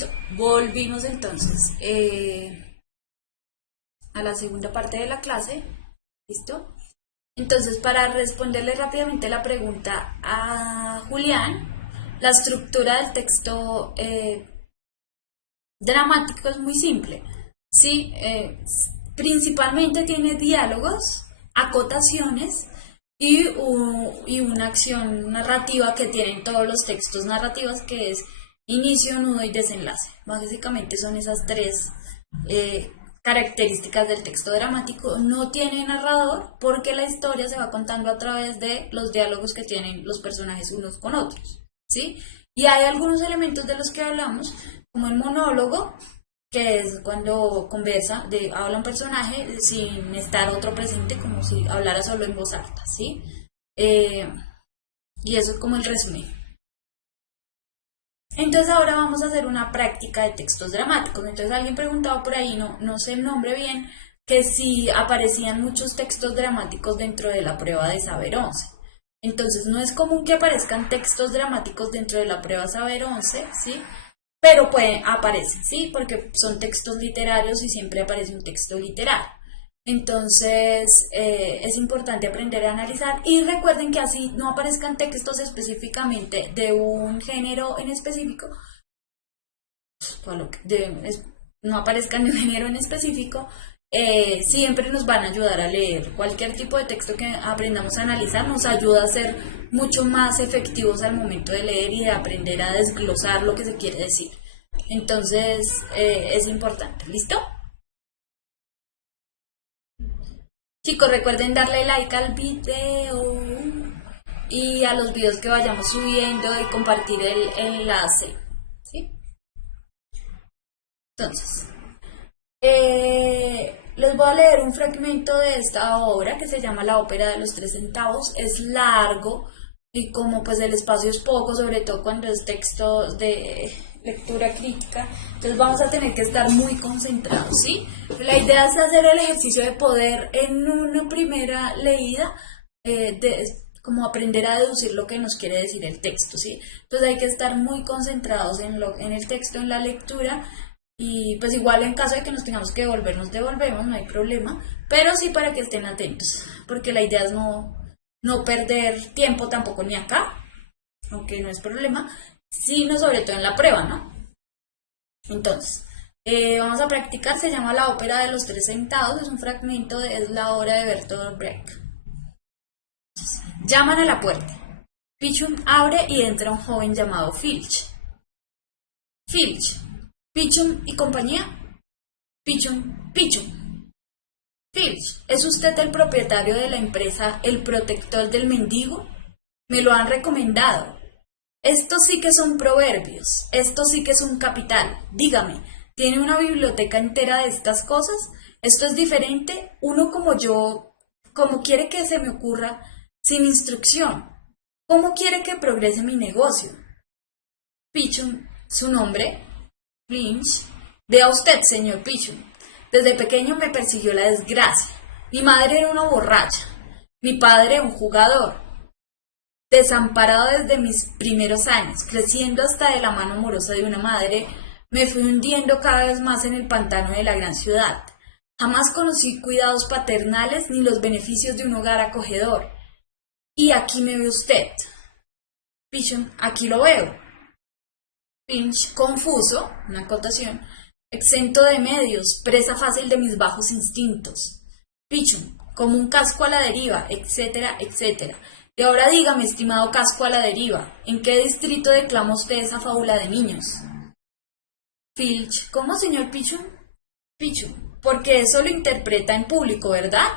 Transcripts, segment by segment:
Listo, volvimos entonces a la segunda parte de la clase. ¿Listo? Entonces, para responderle rápidamente la pregunta a Julián, la estructura del texto dramático es muy simple. ¿Sí? Principalmente tiene diálogos, acotaciones y una acción narrativa que tienen todos los textos narrativos, que es inicio, nudo y desenlace. Básicamente son esas tres características del texto dramático. No tiene narrador porque la historia se va contando a través de los diálogos que tienen los personajes unos con otros, ¿sí? Y hay algunos elementos de los que hablamos, como el monólogo, que es cuando habla un personaje sin estar otro presente, como si hablara solo en voz alta, ¿sí? Y eso es como el resumen. Entonces ahora vamos a hacer una práctica de textos dramáticos. Entonces alguien preguntaba por ahí, no sé el nombre bien, que si aparecían muchos textos dramáticos dentro de la prueba de Saber 11. Entonces no es común que aparezcan textos dramáticos dentro de la prueba Saber 11, ¿sí? Pero aparecen, ¿sí? Porque son textos literarios y siempre aparece un texto literario. Entonces es importante aprender a analizar y recuerden que así no aparezcan textos específicamente de un género en específico, no aparezcan de un género en específico, siempre nos van a ayudar a leer. Cualquier tipo de texto que aprendamos a analizar nos ayuda a ser mucho más efectivos al momento de leer y de aprender a desglosar lo que se quiere decir. Entonces es importante. ¿Listo? Chicos, recuerden darle like al video y a los videos que vayamos subiendo y compartir el enlace, ¿sí? Entonces, les voy a leer un fragmento de esta obra que se llama La ópera de los 3 centavos. Es largo y como pues el espacio es poco, sobre todo cuando es texto de lectura crítica, entonces vamos a tener que estar muy concentrados, ¿sí? La idea es hacer el ejercicio de poder en una primera leída como aprender a deducir lo que nos quiere decir el texto, ¿sí? Entonces hay que estar muy concentrados en el texto, en la lectura. Y pues igual en caso de que nos tengamos que devolver, nos devolvemos, no hay problema, pero sí para que estén atentos, porque la idea es no perder tiempo tampoco ni acá, aunque no es problema, sino sobre todo en la prueba, ¿no? Entonces, vamos a practicar. Se llama La ópera de los 3 centavos, es un fragmento, es la obra de Bertolt Brecht. Llaman a la puerta. Pichum abre y entra un joven llamado Filch. Filch. Pichum y compañía. Pichum. Filch, ¿es usted el propietario de la empresa El Protector del Mendigo? Me lo han recomendado. Estos sí que son proverbios, esto sí que es un capital. Dígame, ¿tiene una biblioteca entera de estas cosas? Esto es diferente, uno como yo, ¿cómo quiere que se me ocurra sin instrucción? ¿Cómo quiere que progrese mi negocio? Pichum, su nombre, Finch. Vea usted, señor Pichum, desde pequeño me persiguió la desgracia. Mi madre era una borracha, mi padre un jugador. Desamparado desde mis primeros años, creciendo hasta de la mano amorosa de una madre, me fui hundiendo cada vez más en el pantano de la gran ciudad. Jamás conocí cuidados paternales ni los beneficios de un hogar acogedor. Y aquí me ve usted. Pichum, aquí lo veo. Finch, confuso, una acotación, exento de medios, presa fácil de mis bajos instintos. Pichum, como un casco a la deriva, etcétera, etcétera. Y ahora dígame, estimado casco a la deriva, ¿en qué distrito declama usted esa fábula de niños? Filch, ¿cómo, señor Pichum? Pichum, porque eso lo interpreta en público, ¿verdad?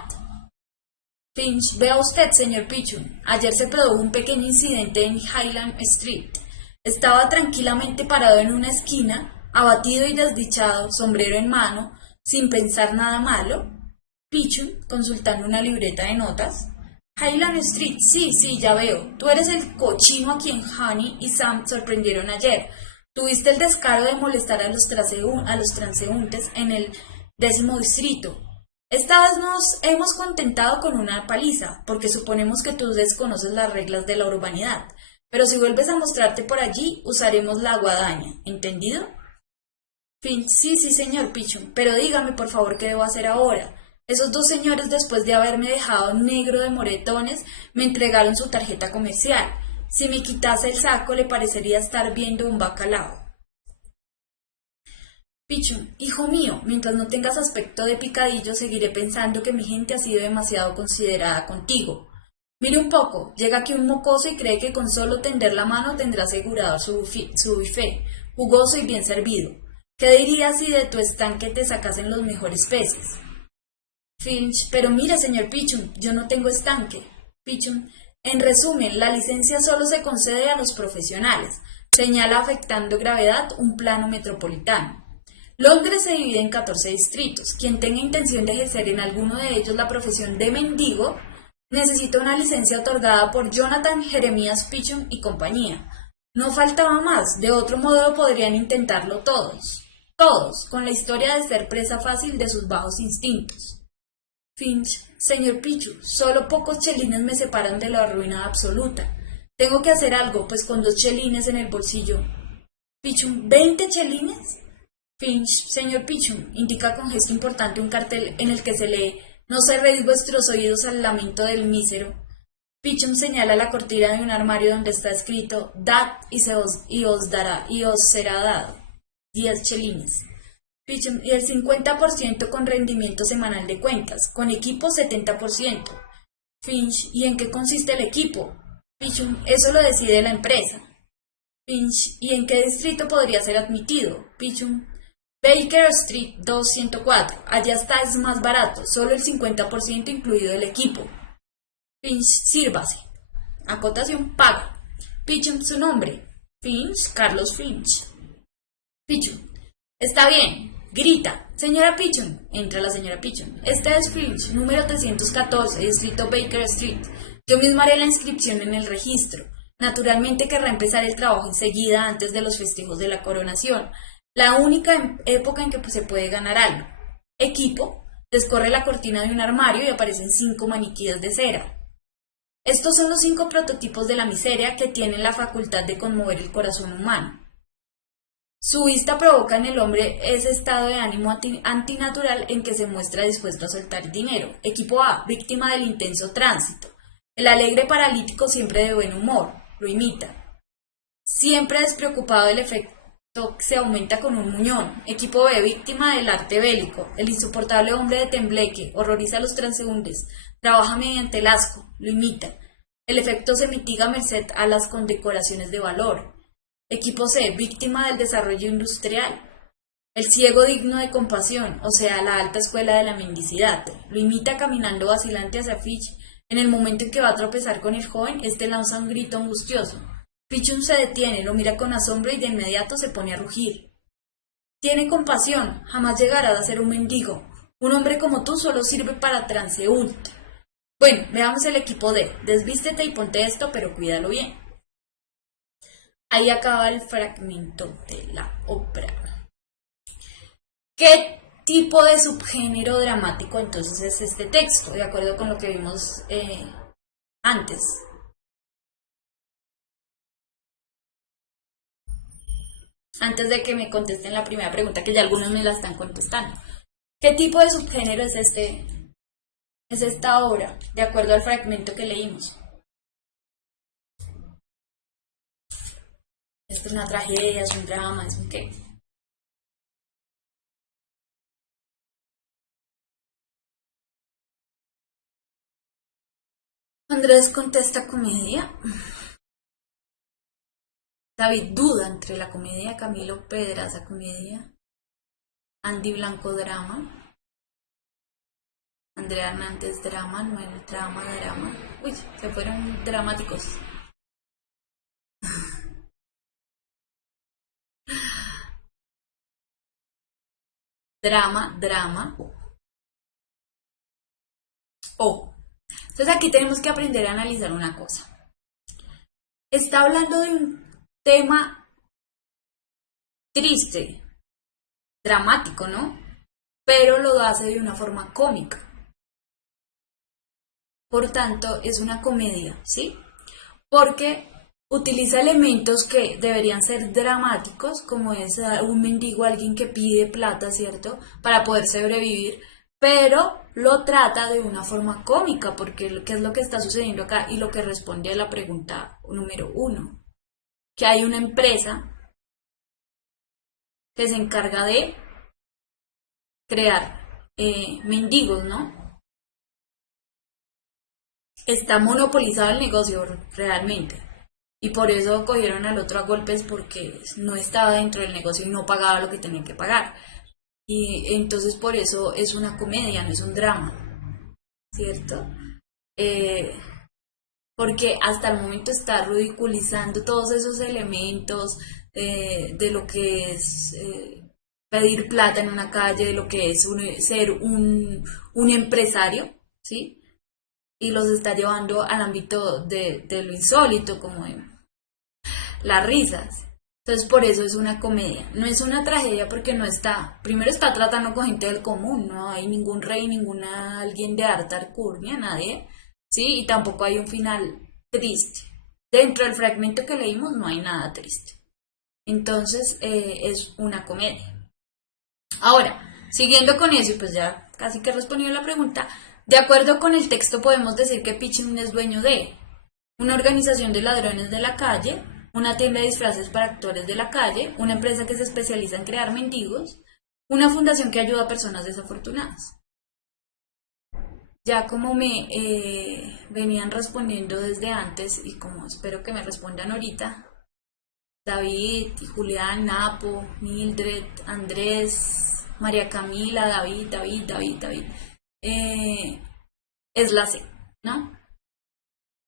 Finch, vea usted, señor Pichum, ayer se produjo un pequeño incidente en Highland Street. Estaba tranquilamente parado en una esquina, abatido y desdichado, sombrero en mano, sin pensar nada malo. Pichum, consultando una libreta de notas. Highland Street, sí, ya veo. Tú eres el cochino a quien Honey y Sam sorprendieron ayer. Tuviste el descaro de molestar a los transeúntes en el 10º distrito. Esta vez nos hemos contentado con una paliza, porque suponemos que tú desconoces las reglas de la urbanidad. Pero si vuelves a mostrarte por allí, usaremos la guadaña, ¿entendido? Finch, sí, sí, señor Pichum, pero dígame por favor qué debo hacer ahora. Esos dos señores, después de haberme dejado negro de moretones, me entregaron su tarjeta comercial. Si me quitase el saco, le parecería estar viendo un bacalao. Pichum, hijo mío, mientras no tengas aspecto de picadillo, seguiré pensando que mi gente ha sido demasiado considerada contigo. Mire un poco, llega aquí un mocoso y cree que con solo tender la mano tendrá asegurado su buffet, jugoso y bien servido. ¿Qué dirías si de tu estanque te sacasen los mejores peces? Finch, pero mira, señor Pichum, yo no tengo estanque. Pichum, en resumen, la licencia solo se concede a los profesionales. Señala afectando gravedad un plano metropolitano. Londres se divide en 14 distritos. Quien tenga intención de ejercer en alguno de ellos la profesión de mendigo necesita una licencia otorgada por Jonathan Jeremías Pichum y compañía. No faltaba más, de otro modo podrían intentarlo todos. Todos, con la historia de ser presa fácil de sus bajos instintos. Finch, señor Pichu, solo pocos chelines me separan de la ruina absoluta. Tengo que hacer algo, pues con 2 chelines en el bolsillo. Pichum, ¿20 chelines? Finch, señor Pichum, indica con gesto importante un cartel en el que se lee «No cerréis vuestros oídos al lamento del mísero». Pichum señala la cortina de un armario donde está escrito «Dad y os dará, y os será dado». 10 chelines. Pichum, y el 50% con rendimiento semanal de cuentas, con equipo 70%. Finch, ¿y en qué consiste el equipo? Pichum, eso lo decide la empresa. Finch, ¿y en qué distrito podría ser admitido? Pichum, Baker Street 204, allá está, es más barato, solo el 50% incluido el equipo. Finch, sírvase. Acotación, paga. Pichum, su nombre. Finch, Carlos Finch. Pichum, está bien, grita. Señora Pichum, entra la señora Pichum. Este es Finch, número 314, distrito Baker Street. Yo mismo haré la inscripción en el registro. Naturalmente querrá empezar el trabajo enseguida antes de los festejos de la coronación. La única época en que se puede ganar algo. Equipo, descorre la cortina de un armario y aparecen 5 maniquíes de cera. Estos son los 5 prototipos de la miseria que tienen la facultad de conmover el corazón humano. Su vista provoca en el hombre ese estado de ánimo antinatural en que se muestra dispuesto a soltar dinero. Equipo A, víctima del intenso tránsito. El alegre paralítico siempre de buen humor, lo imita. Siempre despreocupado del efecto se aumenta con un muñón. Equipo B, víctima del arte bélico. El insoportable hombre de tembleque, horroriza a los transeúntes, trabaja mediante el asco, lo imita. El efecto se mitiga a merced a las condecoraciones de valor. Equipo C, víctima del desarrollo industrial. El ciego digno de compasión, o sea, la alta escuela de la mendicidad. Lo imita caminando vacilante hacia Finch. En el momento en que va a tropezar con el joven, este lanza un grito angustioso. Pichum se detiene, lo mira con asombro y de inmediato se pone a rugir. Tiene compasión, jamás llegarás a ser un mendigo. Un hombre como tú solo sirve para transeúnte. Bueno, veamos el equipo D. Desvístete y ponte esto, pero cuídalo bien. Ahí acaba el fragmento de la ópera. ¿Qué tipo de subgénero dramático entonces es este texto? De acuerdo con lo que vimos antes. Antes de que me contesten la primera pregunta, que ya algunos me la están contestando. ¿Qué tipo de subgénero es esta obra, de acuerdo al fragmento que leímos? ¿Esto es una tragedia, es un drama, es un qué? Andrés contesta comedia. David duda entre la comedia, Camilo Pedraza comedia, Andy Blanco drama, Andrea Hernández drama, Noel drama. Uy, se fueron dramáticos. Drama. Oh, entonces aquí tenemos que aprender a analizar una cosa. Está hablando de un tema triste, dramático, ¿no? Pero lo hace de una forma cómica. Por tanto, es una comedia, ¿sí? Porque utiliza elementos que deberían ser dramáticos, como es un mendigo, alguien que pide plata, ¿cierto?, para poder sobrevivir, pero lo trata de una forma cómica, porque ¿qué es lo que está sucediendo acá? Y lo que responde a la pregunta número 1, que hay una empresa que se encarga de crear mendigos, ¿no? Está monopolizado el negocio realmente. Y por eso cogieron al otro a golpes porque no estaba dentro del negocio y no pagaba lo que tenía que pagar. Y entonces por eso es una comedia, no es un drama, ¿cierto? Eh, Porque hasta el momento está ridiculizando todos esos elementos de lo que es pedir plata en una calle, de lo que es ser un empresario, ¿sí? Y los está llevando al ámbito de lo insólito, como las risas. Entonces por eso es una comedia. No es una tragedia porque no está, primero está tratando con gente del común, no hay ningún rey, ninguna alguien de alta alcurnia, nadie, ¿sí? Y tampoco hay un final triste. Dentro del fragmento que leímos no hay nada triste. Entonces es una comedia. Ahora, siguiendo con eso, y pues ya casi que respondió la pregunta, de acuerdo con el texto podemos decir que Pichun es dueño de una organización de ladrones de la calle, una tienda de disfraces para actores de la calle, una empresa que se especializa en crear mendigos, una fundación que ayuda a personas desafortunadas. Ya como me venían respondiendo desde antes y como espero que me respondan ahorita, David, Julián, Napo, Mildred, Andrés, María Camila, David, eh, es la C, ¿no?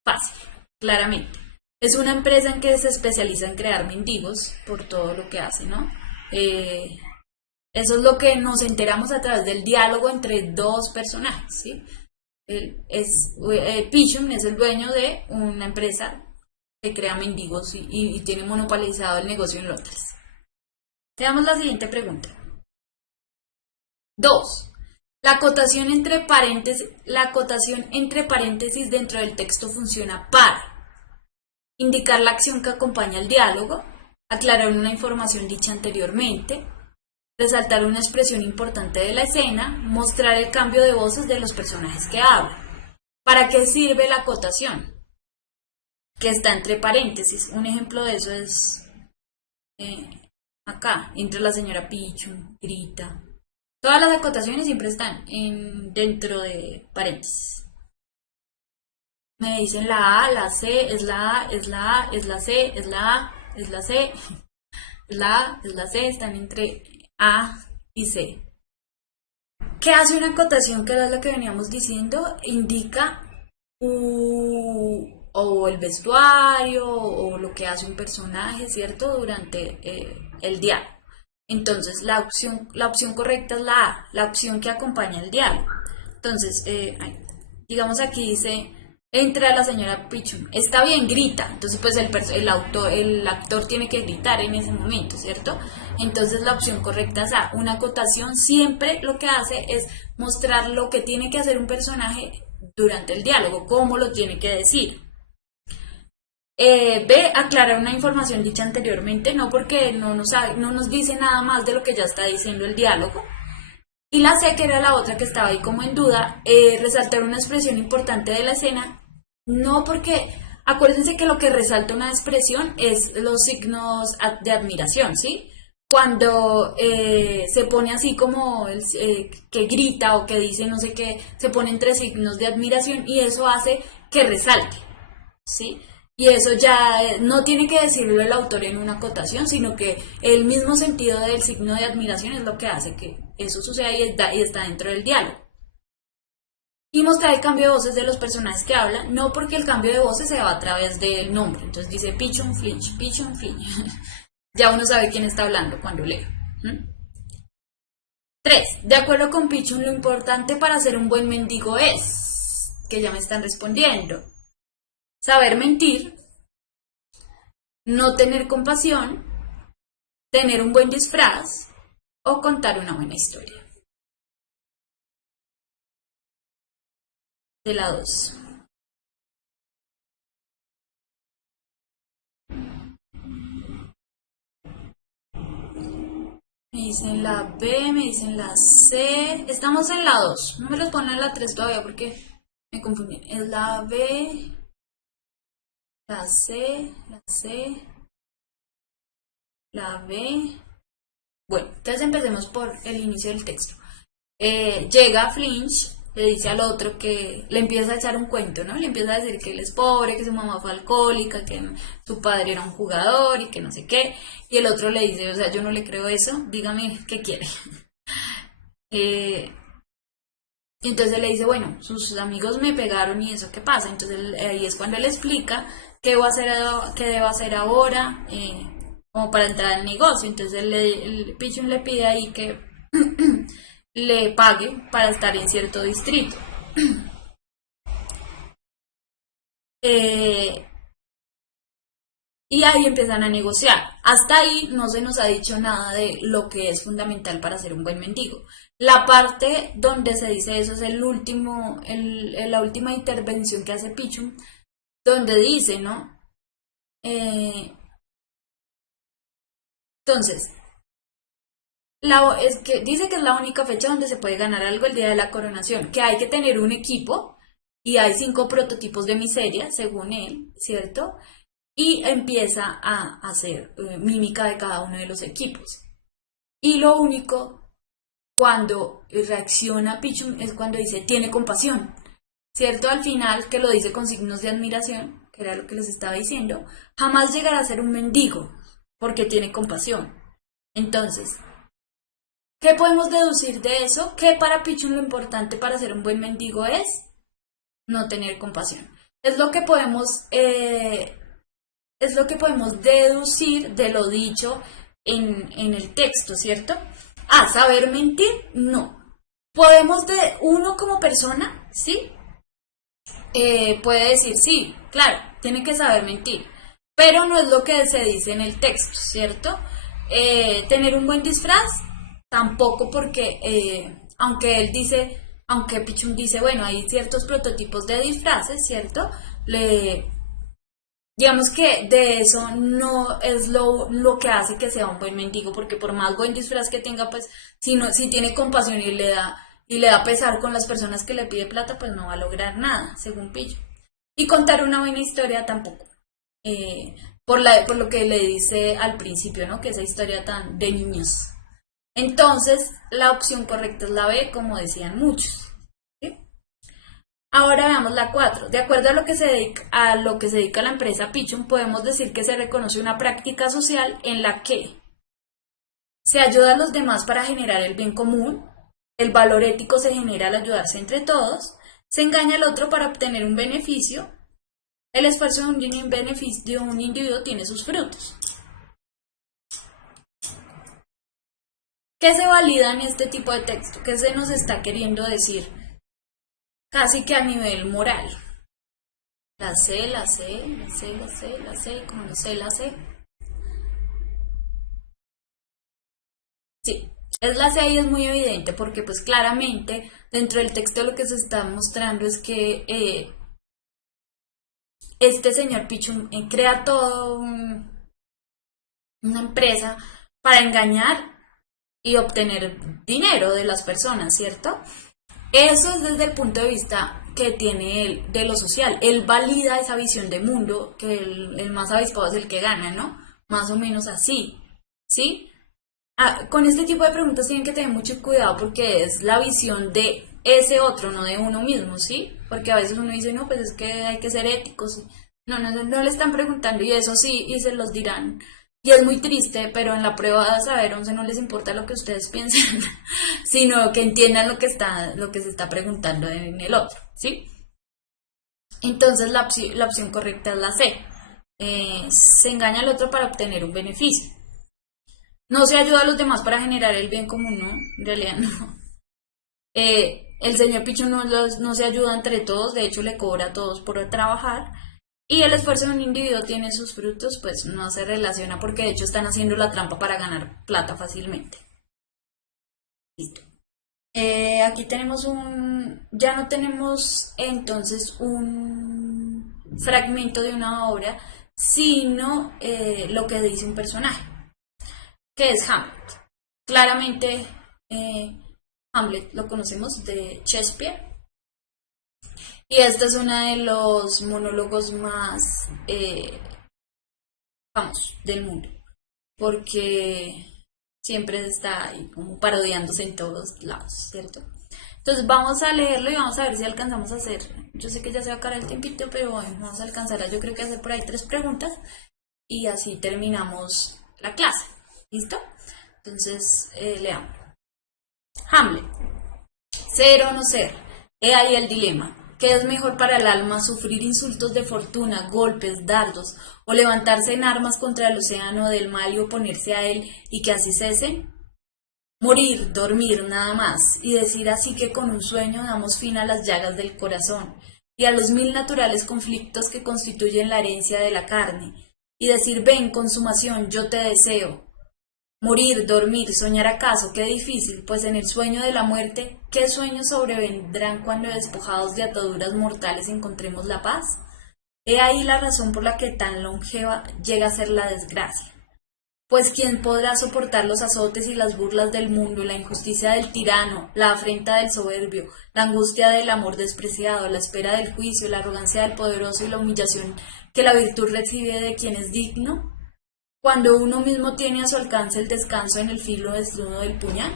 Fácil, claramente. Es una empresa en que se especializa en crear mendigos por todo lo que hace, ¿no? Eh, Eso es lo que nos enteramos a través del diálogo entre dos personajes, ¿sí? Pichon es el dueño de una empresa que crea mendigos y tiene monopolizado el negocio en Londres. Veamos la siguiente pregunta. 2. La acotación entre paréntesis dentro del texto funciona para indicar la acción que acompaña el diálogo, aclarar una información dicha anteriormente, resaltar una expresión importante de la escena, mostrar el cambio de voces de los personajes que hablan. ¿Para qué sirve la acotación? Que está entre paréntesis. Un ejemplo de eso es eh, acá, entre la señora Pichu, grita. Todas las acotaciones siempre están dentro de paréntesis. Me dicen la A, la C, es la A, es la A, es la C, es la A, es la C, es la A, es la C, están entre A y C. ¿Qué hace una acotación? Que era lo que veníamos diciendo, indica o el vestuario o lo que hace un personaje, ¿cierto? Durante el diálogo. Entonces, la opción correcta es la A, la opción que acompaña el diálogo. Entonces, digamos aquí dice, entra la señora Pichum, está bien, grita. Entonces, pues el actor tiene que gritar en ese momento, ¿cierto? Entonces, la opción correcta es A. Una acotación siempre lo que hace es mostrar lo que tiene que hacer un personaje durante el diálogo, cómo lo tiene que decir. B, aclarar una información dicha anteriormente, no porque no nos dice nada más de lo que ya está diciendo el diálogo. Y la C, que era la otra que estaba ahí como en duda, resaltar una expresión importante de la escena, no porque, acuérdense que lo que resalta una expresión es los signos de admiración, ¿sí? Cuando se pone así como que grita o que dice no sé qué, se pone entre signos de admiración y eso hace que resalte, ¿sí? Y eso ya no tiene que decirlo el autor en una acotación, sino que el mismo sentido del signo de admiración es lo que hace que eso suceda y está dentro del diálogo. Y mostrar el cambio de voces de los personajes que hablan, no porque el cambio de voces se va a través del nombre. Entonces dice Pichon Flinch, Pichon Flinch. Ya uno sabe quién está hablando cuando lee. 3. De acuerdo con Pichon, lo importante para ser un buen mendigo es, que ya me están respondiendo, saber mentir, no tener compasión, tener un buen disfraz o contar una buena historia. De la 2. Me dicen la B, me dicen la C. Estamos en la 2. No me los ponen en la 3 todavía porque me confundí. Es la B, la C, la C, la B. Bueno, entonces empecemos por el inicio del texto. Llega Flinch, le dice al otro que le empieza a echar un cuento, ¿no? Le empieza a decir que él es pobre, que su mamá fue alcohólica, que su padre era un jugador y que no sé qué. Y el otro le dice, o sea, yo no le creo eso, dígame qué quiere. Y entonces le dice, bueno, sus amigos me pegaron y eso qué pasa. Entonces ahí es cuando él explica qué debo hacer ahora, como para entrar al negocio. Entonces el Pichón le pide ahí que le pague para estar en cierto distrito. Eh, y ahí empiezan a negociar. Hasta ahí no se nos ha dicho nada de lo que es fundamental para ser un buen mendigo. La parte donde se dice eso es la última intervención que hace Pichum, donde dice, ¿no? Entonces, es que dice que es la única fecha donde se puede ganar algo el día de la coronación, que hay que tener un equipo y hay 5 prototipos de miseria, según él, ¿cierto? Y empieza a hacer mímica de cada uno de los equipos. Y lo único, cuando reacciona Pichum, es cuando dice, tiene compasión, ¿cierto? Al final, que lo dice con signos de admiración, que era lo que les estaba diciendo, jamás llegará a ser un mendigo, porque tiene compasión. Entonces, ¿qué podemos deducir de eso? Que para Pichum lo importante para ser un buen mendigo es no tener compasión. Es lo que podemos deducir de lo dicho en el texto, ¿cierto? Saber mentir, no. Uno como persona, ¿sí? Puede decir, sí, claro, tiene que saber mentir, pero no es lo que se dice en el texto, ¿cierto? Tener un buen disfraz, tampoco porque, aunque Pichum dice, bueno, hay ciertos prototipos de disfraces, ¿cierto? Digamos que de eso no es lo que hace que sea un buen mendigo, porque por más buen disfraz que tenga, pues si tiene compasión y le da pesar con las personas que le pide plata, pues no va a lograr nada, según Pillo. Y contar una buena historia tampoco. Por lo que le dice al principio, ¿no? Que esa historia tan de niños. Entonces, la opción correcta es la B, como decían muchos. Ahora veamos la 4. De acuerdo a lo que se dedica la empresa Pichum, podemos decir que se reconoce una práctica social en la que se ayuda a los demás para generar el bien común, el valor ético se genera al ayudarse entre todos, se engaña al otro para obtener un beneficio, el esfuerzo de un individuo tiene sus frutos. ¿Qué se valida en este tipo de texto? ¿Qué se nos está queriendo decir? Casi que a nivel moral. La C, la C, la C, la C, la C, como la C, la C. Sí, es la C y es muy evidente porque pues claramente dentro del texto lo que se está mostrando es que este señor Pichum crea todo una empresa para engañar y obtener dinero de las personas, ¿cierto? Eso es desde el punto de vista que tiene él de lo social. Él valida esa visión de mundo, que el más avispado es el que gana, ¿no? Más o menos así, ¿sí? Con este tipo de preguntas tienen que tener mucho cuidado porque es la visión de ese otro, no de uno mismo, ¿sí? Porque a veces uno dice, no, pues es que hay que ser éticos. No le están preguntando y eso sí, y se los dirán. Y es muy triste, pero en la prueba de saber 11 no les importa lo que ustedes piensen, sino que entiendan lo que se está preguntando en el otro, ¿sí? Entonces la opción correcta es la C. Se engaña al otro para obtener un beneficio. No se ayuda a los demás para generar el bien común, ¿no? En realidad no. El señor Pichu no se ayuda entre todos, de hecho le cobra a todos por trabajar. Y el esfuerzo de un individuo tiene sus frutos, pues no se relaciona porque de hecho están haciendo la trampa para ganar plata fácilmente. Listo. Aquí tenemos ya no tenemos entonces un fragmento de una obra, sino lo que dice un personaje, que es Hamlet. Claramente, Hamlet lo conocemos de Shakespeare y este es uno de los monólogos más famosos del mundo porque siempre está ahí como parodiándose en todos lados, ¿cierto? Entonces vamos a leerlo y vamos a ver si alcanzamos a hacer. Yo sé que ya se va a acabar el tiempito, pero bueno, vamos a alcanzar a yo creo que hacer por ahí 3 preguntas y así terminamos la clase. ¿Listo? Entonces, leamos. Hamlet. Ser o no ser. He ahí el dilema. ¿Qué es mejor para el alma, sufrir insultos de fortuna, golpes, dardos, o levantarse en armas contra el océano del mal y oponerse a él y que así cese? Morir, dormir, nada más, y decir así que con un sueño damos fin a las llagas del corazón y a los mil naturales conflictos que constituyen la herencia de la carne, y decir ven, consumación, yo te deseo. Morir, dormir, soñar acaso, qué difícil, pues en el sueño de la muerte, ¿qué sueños sobrevendrán cuando despojados de ataduras mortales encontremos la paz? He ahí la razón por la que tan longeva llega a ser la desgracia. Pues ¿quién podrá soportar los azotes y las burlas del mundo, la injusticia del tirano, la afrenta del soberbio, la angustia del amor despreciado, la espera del juicio, la arrogancia del poderoso y la humillación que la virtud recibe de quien es digno? Cuando uno mismo tiene a su alcance el descanso en el filo desnudo del puñal.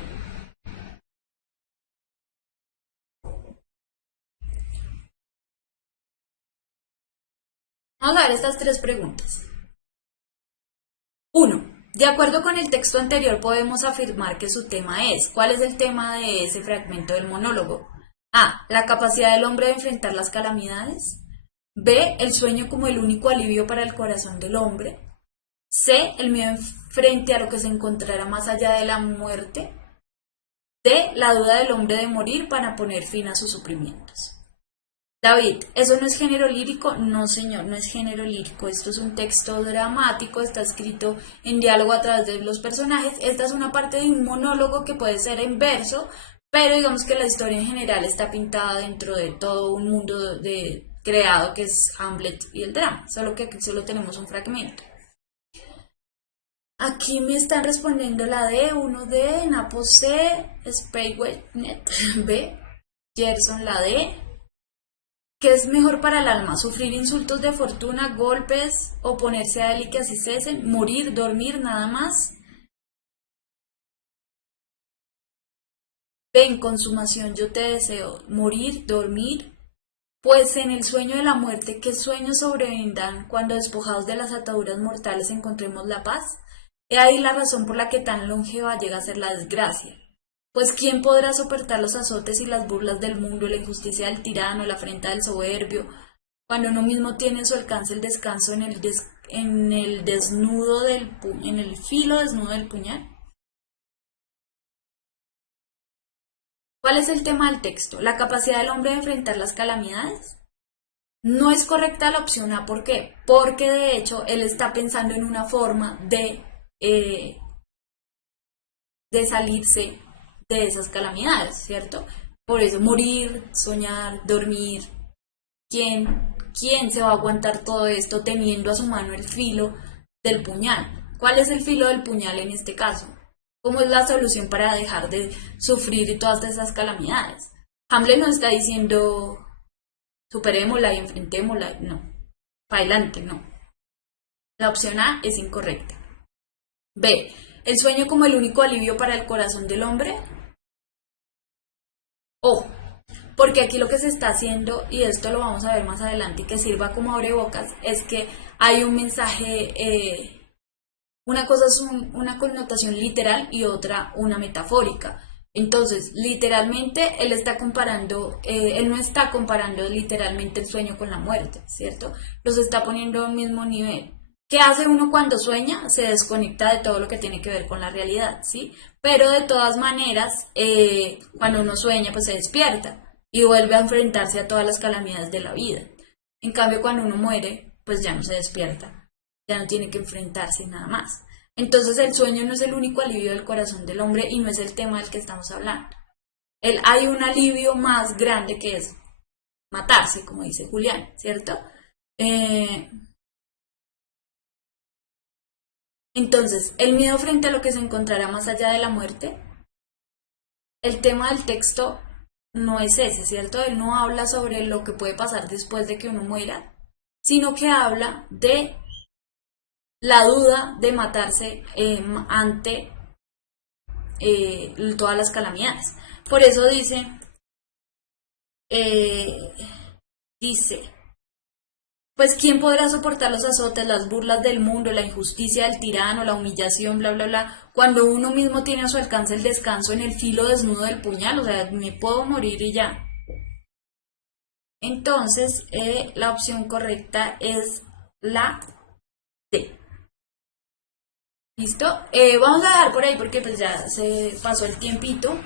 Vamos a ver estas 3 preguntas. 1. De acuerdo con el texto anterior podemos afirmar que su tema es. ¿Cuál es el tema de ese fragmento del monólogo? A. La capacidad del hombre de enfrentar las calamidades. B. El sueño como el único alivio para el corazón del hombre. C. El miedo frente a lo que se encontrará más allá de la muerte. D. La duda del hombre de morir para poner fin a sus sufrimientos. David, ¿eso no es género lírico? No, señor, no es género lírico. Esto es un texto dramático, está escrito en diálogo a través de los personajes. Esta es una parte de un monólogo que puede ser en verso, pero digamos que la historia en general está pintada dentro de todo un mundo creado que es Hamlet y el drama, solo que aquí solo tenemos un fragmento. Aquí me están respondiendo la D, 1D, Napo C, Spacewaynet B, Gerson la D. ¿Qué es mejor para el alma? ¿Sufrir insultos de fortuna, golpes, oponerse a él y que así cesen? ¿Morir, dormir, nada más? Ven, consumación, yo te deseo. ¿Morir, dormir? Pues en el sueño de la muerte, ¿qué sueños sobrevendrán cuando despojados de las ataduras mortales encontremos la paz? He ahí la razón por la que tan longeva llega a ser la desgracia. Pues ¿quién podrá soportar los azotes y las burlas del mundo, la injusticia del tirano, la afrenta del soberbio, cuando uno mismo tiene en su alcance el descanso en el desnudo en el filo desnudo del puñal? ¿Cuál es el tema del texto? ¿La capacidad del hombre de enfrentar las calamidades? No es correcta la opción A, ¿por qué? Porque de hecho él está pensando en una forma eh, de salirse de esas calamidades, ¿cierto? Por eso morir, soñar, dormir. ¿Quién se va a aguantar todo esto teniendo a su mano el filo del puñal? ¿Cuál es el filo del puñal en este caso? ¿Cómo es la solución para dejar de sufrir todas esas calamidades? Hamlet no está diciendo superémosla y enfrentémosla, no. Para adelante, no. La opción A es incorrecta. B. El sueño como el único alivio para el corazón del hombre. Ojo, porque aquí lo que se está haciendo, y esto lo vamos a ver más adelante, que sirva como abrebocas, es que hay un mensaje, una cosa es una connotación literal y otra una metafórica. Entonces, literalmente, él no está comparando literalmente el sueño con la muerte, ¿cierto? Los está poniendo al mismo nivel. ¿Qué hace uno cuando sueña? Se desconecta de todo lo que tiene que ver con la realidad, ¿sí? Pero de todas maneras, cuando uno sueña, pues se despierta y vuelve a enfrentarse a todas las calamidades de la vida. En cambio, cuando uno muere, pues ya no se despierta, ya no tiene que enfrentarse nada más. Entonces el sueño no es el único alivio del corazón del hombre y no es el tema del que estamos hablando. Hay un alivio más grande que es matarse, como dice Julián, ¿cierto? Entonces, el miedo frente a lo que se encontrará más allá de la muerte, el tema del texto no es ese, ¿cierto? Él no habla sobre lo que puede pasar después de que uno muera, sino que habla de la duda de matarse ante todas las calamidades. Por eso eh, dice, pues ¿quién podrá soportar los azotes, las burlas del mundo, la injusticia del tirano, la humillación, bla, bla, bla, cuando uno mismo tiene a su alcance el descanso en el filo desnudo del puñal? O sea, me puedo morir y ya. Entonces, la opción correcta es la D. ¿Listo? Vamos a dejar por ahí porque pues ya se pasó el tiempito.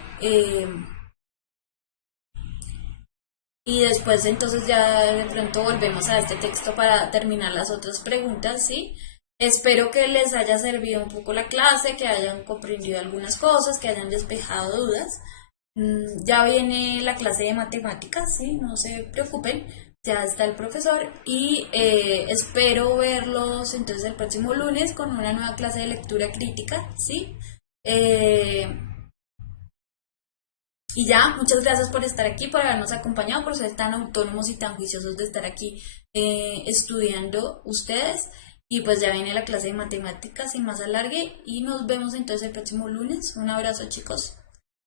Y después entonces ya de pronto volvemos a este texto para terminar las otras preguntas, ¿sí? Espero que les haya servido un poco la clase, que hayan comprendido algunas cosas, que hayan despejado dudas. Ya viene la clase de matemáticas, ¿sí? No se preocupen, ya está el profesor y espero verlos entonces el próximo lunes con una nueva clase de lectura crítica, ¿sí? Eh, y ya, muchas gracias por estar aquí, por habernos acompañado, por ser tan autónomos y tan juiciosos de estar aquí estudiando ustedes. Y pues ya viene la clase de matemáticas sin más alargue y nos vemos entonces el próximo lunes. Un abrazo, chicos.